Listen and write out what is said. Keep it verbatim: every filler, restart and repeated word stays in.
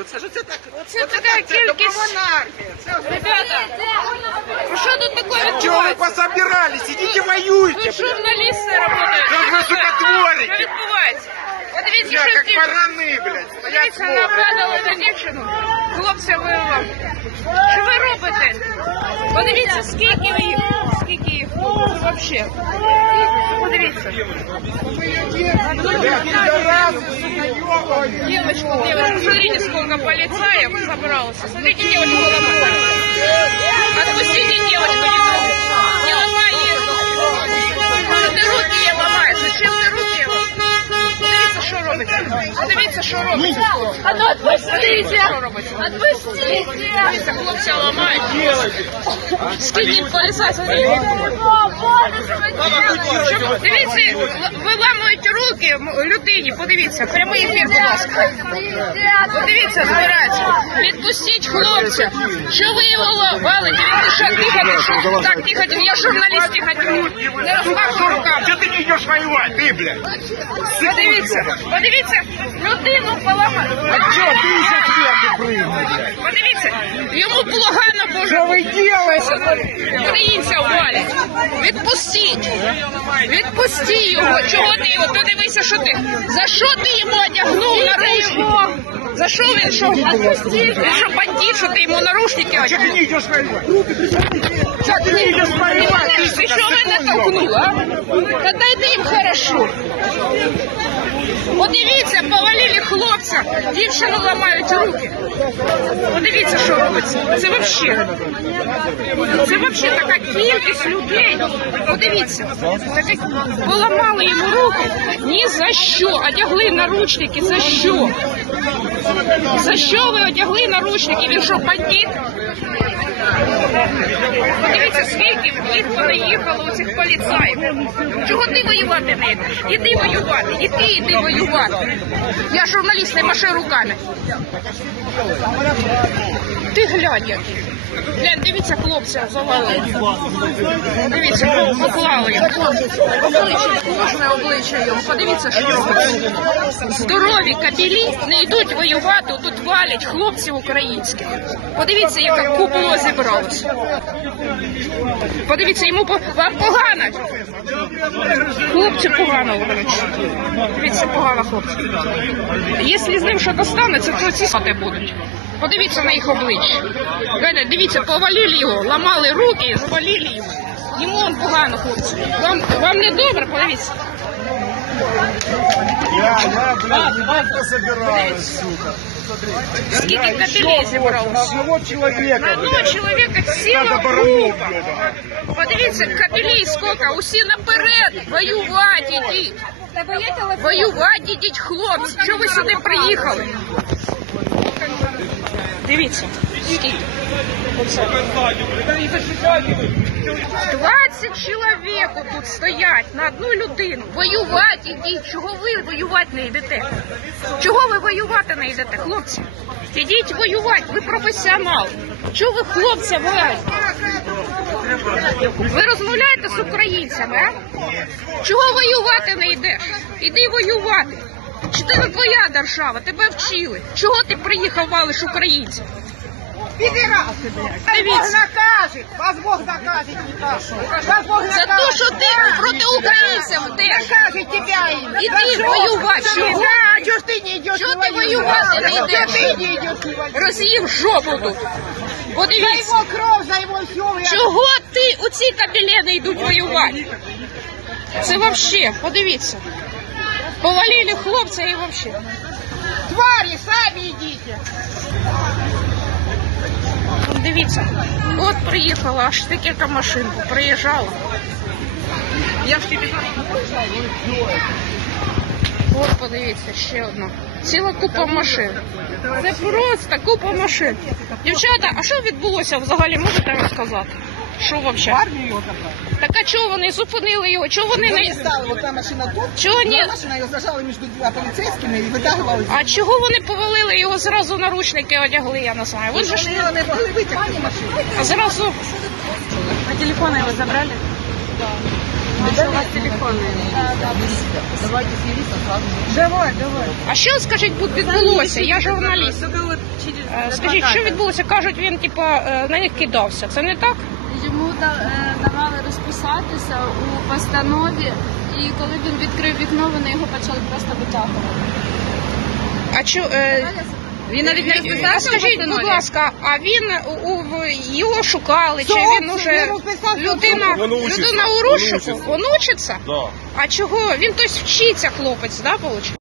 Це ж це так. Це така кількість. Ребята, ну що тут таке Чего вы відбувається? пособирались? Идите воюйте, Тут блядь. журналісти працюють. Що ви, сука, творите? Що відбувається? Подивіться, Я що как ті- бараны, блядь. Стоять Подивіться, смотрят. нападали на дівчину. Хлопця вирвав. Що ви робите? Подивіться, скільки ви їх, скільки їх тут вообще. Подивіться. Девочку, девочку, смотрите, сколько полицаев собралось. Смотрите, девочку ломают. Отпустите девочку, не трогай. Не ломай ей руки. Что ты руки ей ломаешь? Зачем ты руки? Подивіться, що робиться. Подивіться, що робиться. А ну отпустите! Що робиться? Отпустите! Дивіться, хлопця ламають. Скільки поліцай, смотрите. Щоб- Дивіться, виламують руки м- людині, подивіться, прямий ефір, будь ласка. Подивіться, збираються. Відпустіть хлопця. Що ви його валите? Він що дихати? Що? Так, дихати. Я журналіст, дихати. Не розмахуй руками. Что ты не идешь воевать, ты, блядь? Подивіться, подивіться, людину поламали. А что ты еще сверху прыгнул, блядь? Подивіться, йому погано, боже. Что вы делаете? Українця валять. Відпустіть. Відпусти його. Чого ти його? Подивися, що ти. За що ти йому одягнув наручники? За що він що? Він що бандит, що ти йому наручники Что ты одягнув? не идешь воевать? Что ты не идешь воевать? Ты, Ти сука, що мене толкнув, а? Та дайте їм хорошо. Подивіться, повалили хлопця, дівчину ламають руки. Подивіться, що робиться. Це вообще. Це вообще така кількість людей. Подивіться. Таке, поламали йому руки. Ні за що. Одягли наручники. За що? За що ви одягли наручники? Він що, бандит? Подивіться, скільки їх понаїхало у цих поліцаїв. Чого ти воювати не йдеш? Іди воювати, і ти йди воювати. Я журналіст, не маши руками. Ти глянь, який. Глянь, дивіться, хлопця завалили. Дивіться, поклали його. Обличчя, кожне обличчя його. Подивіться, що робиться. Здорові кабілі не йдуть воювати, тут валять хлопців українських. Подивіться, яка купа зібралась. Подивіться, йому по... вам погано. Хлопці погано, коротше. Дивіться, погано хлопці. Якщо з ним щось станеться, то ці спати будуть. Подивіться на їх обличчя. Гляньте, дивіться, повалили його, ламали руки і завалили його. Йому он погано, хлопці. Вам, вам не добре, подивіться. Я, я, блядь, ебать собираюсь, сука. Скільки Я капелей еще на зібралось. одного человека, На одного блядь. чоловіка ціла Надо баранов, група. блядь. Подивіться, капелей скільки, усі наперед, воювати йдіть. Воювати йдіть, хлопці, що ви сюди приїхали? Дивіться, скільки. Оце. двадцять чоловік тут стоять на одну людину. Воювати йдіть. Чого ви воювати не йдете? Чого ви воювати не йдете, хлопці? Ідіть воювати, ви професіонал. Чого ви хлопця воюєте? Ви розмовляєте з українцями, а? Чого воювати не йдеш? Іди воювати. Чи це не твоя держава? Тебе вчили. Чого ти приїхав, валиш українців? Підіраси, блядь. Вас Бог накаже. Вас Бог накаже, Нікашу. Вас Бог накаже. За те, що ти проти українців йдеш. Накаже тебя им. Іди воювати. Чого? Да, чого ж ти не йдеш? Чого не ти воювати? воювати не Чого йдеш? ти не йдеш? не воювати? Роз'їв жопу тут. За Подивіться. його кров, за його сьомий. Чого ти у ці кабелі не йдуть воювати? Це вообще, подивіться. Повалили хлопця і вообще. Тварі, самі йдіть. Дивіться, от приїхала, аж таке машин приїжджала. Я ж тобі... От подивіться, ще одна. Ціла купа машин. Це просто купа машин. Дівчата, а що відбулося взагалі, можете розказати? Що взагалі? Армію його забрали. Так а чого вони зупинили його? Чого вони Вони не... стали, от та машина тут. Чого ні? Та машина його зажали між двома поліцейськими і витягували. А чого вони повалили його, зразу наручники одягли, я не знаю. Ви ж Вони його не могли витягти з машини. а зразу... А телефоны его забрали? Де у вас телефони? Давайте с юристом сразу. Давай, давай. А що, скажіть, будь- відбулося? Я журналіст. Е, Скажіть, що відбулося? Кажуть, він типа е, на них кидався. Це не так? Йому да- е, давали розписатися у постанові, і коли він відкрив вікно, вони його почали просто витягувати. А чо, е, Він навіть не а розписався в скажіть, будь постанові? ласка, а він у, у- його шукали, чи Що, він не уже розписався? людина, Він учиться, людина у він розшуку? учиться. Він учиться? Да. А чого? Він тобто вчиться, хлопець, да, виходить?